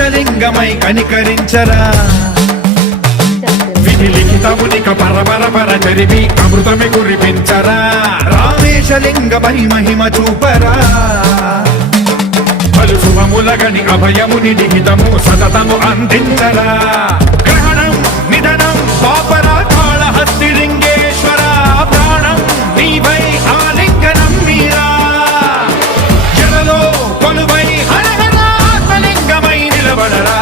రామేశలింగమై కనికరించరా విధి లిఖితమునిక పరపర చరివి అమృతమి కురిపించరా రామేశలింగమై మహిమ చూపరా పలు శుభములగని అభయముని లిఖితము సతతము అందించరా గ్రహణం నిధనం పాపరా కాళహస్తి లింగేశ్వర ప్రాణం నీవై ఆలింగనం మీరా జలలో కొలువై హరహర ఆత్మలింగమై నిలబడరా